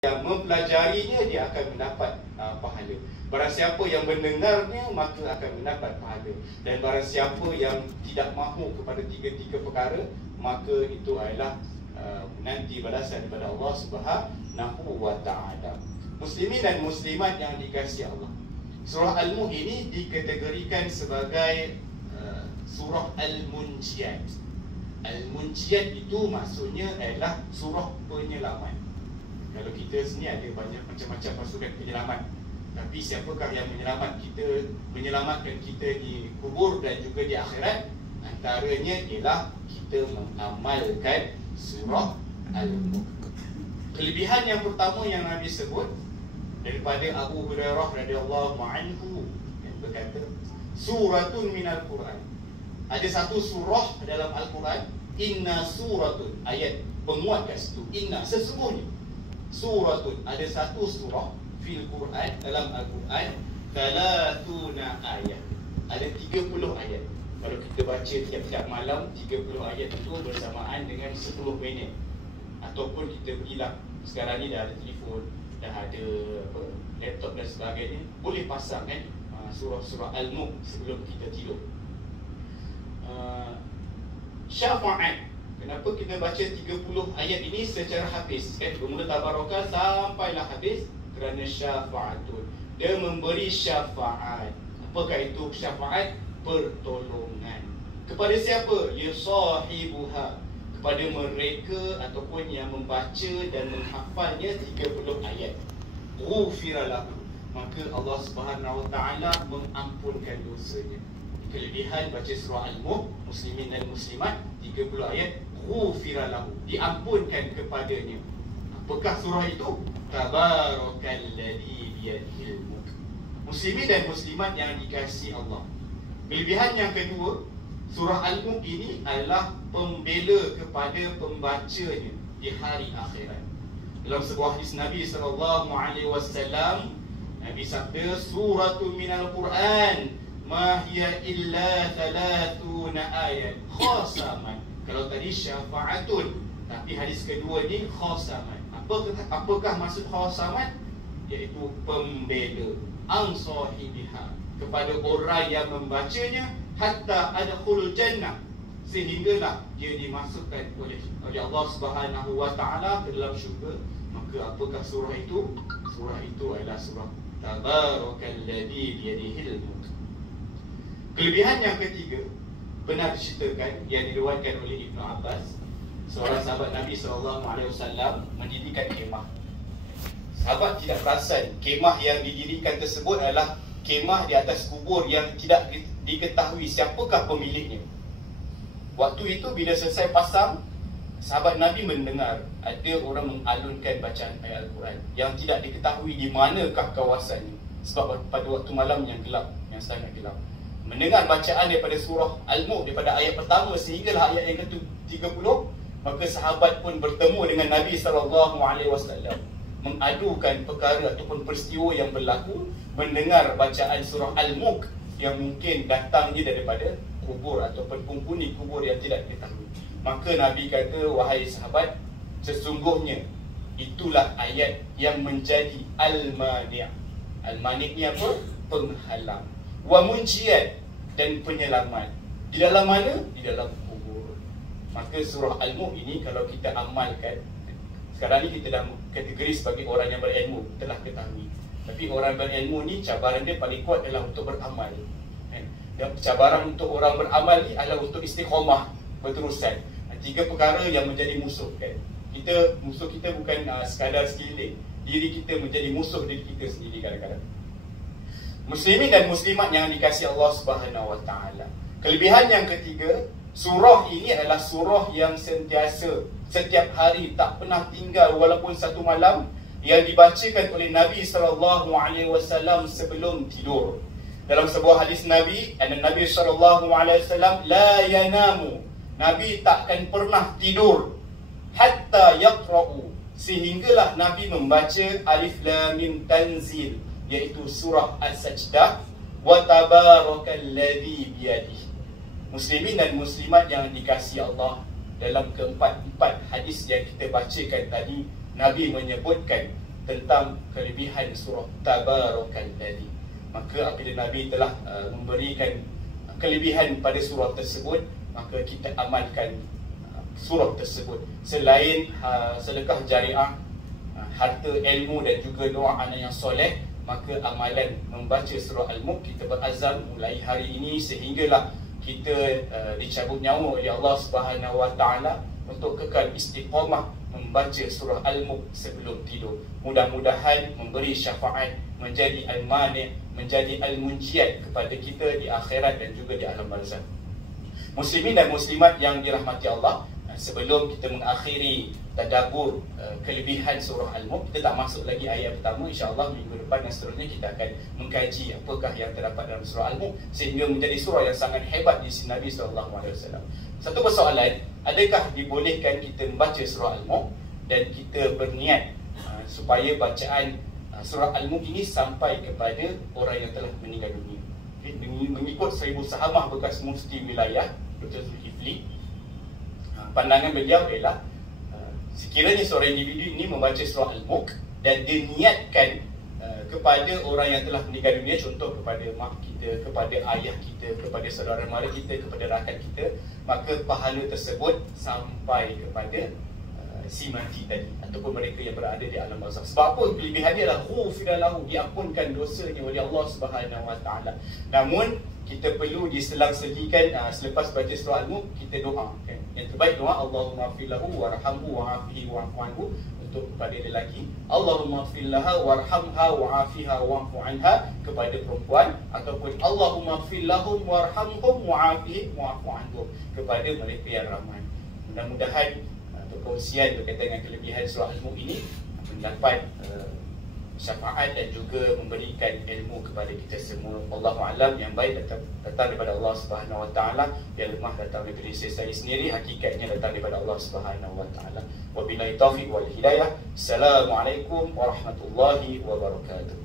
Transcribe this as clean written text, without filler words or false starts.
yang mempelajarinya dia akan mendapat pahala. Barang siapa yang mendengarnya maka akan mendapat pahala. Dan barang siapa yang tidak mahu kepada tiga-tiga perkara, maka itu adalah nanti balasan daripada Allah Subhanahu wa ta'ala. Muslimin dan muslimat yang dikasihi Allah, surah Al-Mulk ini dikategorikan sebagai surah Al-Munjiyat. Al-Munjiyat itu maksudnya adalah surah penyelamat. Kalau kita sini ada banyak macam-macam pasukan penyelamat, tapi siapakah yang menyelamatkan kita di kubur dan juga di akhirat? Antaranya ialah kita mengamalkan surah Al-Mulk. Kelebihan yang pertama yang Nabi sebut daripada Abu Hurairah radhiyallahu anhu yang berkata, suratun minal Quran. Ada satu surah dalam Al-Quran, inna suratun, ayat penguat kat situ, inna, sesungguhnya, suratun, ada satu surah fil Quran, dalam Al-Quran, 30 ayat, ada 30 ayat. Kalau kita baca tiap-tiap malam 30 ayat itu bersamaan dengan 10 minit. Ataupun kita pergilah, sekarang ni dah ada telefon, dah ada laptop dan sebagainya, boleh pasang kan surah-surah Al-Mulk sebelum kita tidur. Syafa'at, kenapa kita baca 30 ayat ini secara habis kan? Bermula tabarakah sampailah habis, kerana syafa'atun, dia memberi syafaat. Apakah itu syafaat? Pertolongan. Kepada siapa? Ya sahibuha, kepada mereka ataupun yang membaca dan menghafalnya 30 ayat. Ghufira lahu, maka Allah Subhanahu wa ta'ala mengampunkan dosanya. Kelebihan baca surah Al-Mulk, muslimin dan muslimat, 30 ayat, ghufira lahu, diampunkan kepadanya. Apakah surah itu? Tabarakalladzi biyadihil mulk. Muslimin dan muslimat yang dikasihi Allah, kelebihan yang kedua, surah Al-Mulk ini adalah pembela kepada pembacanya di hari akhirat. Dalam sebuah hadis Nabi SAW, Nabi sabda, suratun minal Quran ma hiya illa 30 ayat khasaman. Kalau tadi syafa'atun, tapi hadis kedua ni khasaman. Apakah maksud khasaman? Iaitu pembela, an sahibiha, kepada orang yang membacanya, hatta adkhulul jannah, sehinggalah dia dimasukkan oleh Allah Subhanahu wa ta'ala ke dalam syurga. Maka apakah surah itu? Surah itu adalah surah Tabarakalladzi biyadihil mulk. Kelebihan yang ketiga pernah diceritakan yang diriwayatkan oleh Ibnu Abbas, seorang sahabat Nabi SAW mendirikan kemah. Sahabat tidak perasan kemah yang didirikan tersebut adalah kemah di atas kubur yang tidak diketahui siapakah pemiliknya. Waktu itu bila selesai pasang, sahabat Nabi mendengar ada orang mengalunkan bacaan ayat Al-Quran yang tidak diketahui di manakah kawasannya, sebab pada waktu malam yang gelap, yang sangat gelap. Mendengar bacaan daripada surah Al-Mulk, daripada ayat pertama sehinggalah ayat yang ke-30, maka sahabat pun bertemu dengan Nabi SAW, mengadukan perkara ataupun peristiwa yang berlaku, mendengar bacaan surah Al-Mulk yang mungkin datangnya daripada kubur ataupun penghuni kubur yang tidak diketahui. Maka Nabi kata, wahai sahabat, sesungguhnya itulah ayat yang menjadi al-mani'. Al-mani' ni apa? Penghalang. Wa munjiyat, dan penyelamat. Di dalam mana? Di dalam kubur. Maka surah Al-Mulk ini kalau kita amalkan, sekarang ni kita dah kategori sebagai orang yang berilmu, telah ketahui. Tapi orang berilmu ni cabaran dia paling kuat adalah untuk beramal. Dan cabaran untuk orang beramal ni adalah untuk istiqamah, berterusan. Tiga perkara yang menjadi musuh kan. Musuh kita bukan sekadar sekeliling, diri kita menjadi musuh diri kita sendiri kadang-kadang. Muslimin dan muslimat yang dikasihi Allah Subhanahu wa ta'ala, kelebihan yang ketiga, surah ini adalah surah yang sentiasa, setiap hari, tak pernah tinggal walaupun satu malam, yang dibacakan oleh Nabi SAW sebelum tidur. Dalam sebuah hadis Nabi, Nabi SAW la yanamu, Nabi takkan pernah tidur, hatta yaqra'u, sehinggalah Nabi membaca Alif Lam Mim Tanzil, iaitu surah As-Sajdah, wa tabarakalladzi biyadihi. Muslimin dan muslimat yang dikasihi Allah, dalam keempat-empat hadis yang kita bacakan tadi, Nabi menyebutkan tentang kelebihan surah Tabarakalladzi. Maka apabila Nabi telah memberikan kelebihan pada surah tersebut, maka kita amalkan surah tersebut. Selain sedekah jariah, harta ilmu dan juga doa anak yang soleh, maka amalan membaca surah Al-Mulk, kita berazam mulai hari ini sehinggalah kita dicabut nyawa oleh Allah Subhanahu Wa Taala untuk kekal istiqamah membaca surah Al-Mulk sebelum tidur. Mudah-mudahan memberi syafaat, menjadi al-mani', menjadi al-munjiat kepada kita di akhirat dan juga di alam barzakh. Muslimin dan muslimat yang dirahmati Allah, sebelum kita mengakhiri tadabbur kelebihan surah Al-Mulk, kita tak masuk lagi ayat pertama. InsyaAllah minggu depan dan seterusnya kita akan mengkaji apakah yang terdapat dalam surah Al-Mulk sehingga menjadi surah yang sangat hebat di sisi Nabi SAW. Satu persoalan, adakah dibolehkan kita membaca surah Al-Mulk dan kita berniat supaya bacaan surah Al-Mulk ini sampai kepada orang yang telah meninggal dunia? Mengikut 1000 sahamah bekas mufti wilayah Dr. Zulkifli, pandangan beliau ialah sekiranya seorang individu ini membaca surah Al-Mulk dan diniatkan kepada orang yang telah meninggal dunia, contoh kepada mak kita, kepada ayah kita, kepada saudara mara kita, kepada rakan kita, maka pahala tersebut sampai kepada si mati tadi ataupun mereka yang berada di alam barzakh. Sebab apa? Kelebihan dia adalah ghufira lahu, diampunkan dosanya oleh Allah Subhanahu Wa Taala. Namun kita perlu diselang-selikan selepas baca surah Al-Mulk, kita doa kan. Yang terbaik doa, Allahumma ighfir lahu warhamhu wa'afihi wa'fu anhu. Untuk kepada lelaki, Allahumma ighfir laha warhamha wa'afiha wa'fu anha, kepada perempuan, ataupun Allahumma ighfir lahum warhamhum wa'afihim wa'fu anhum, kepada mereka yang ramai. Mudah-mudahan perkongsian berkaitan dengan kelebihan surah Al-Mulk ini mendapat syafaat dan juga memberikan ilmu kepada kita semua. Wallahu a'lam, yang baik datang daripada Allah Subhanahu Wa Taala, yang lemah datang daripada saya sendiri, hakikatnya datang daripada Allah Subhanahu Wa Taala. Wabillahi taufiq wal hidayah. Assalamualaikum warahmatullahi wabarakatuh.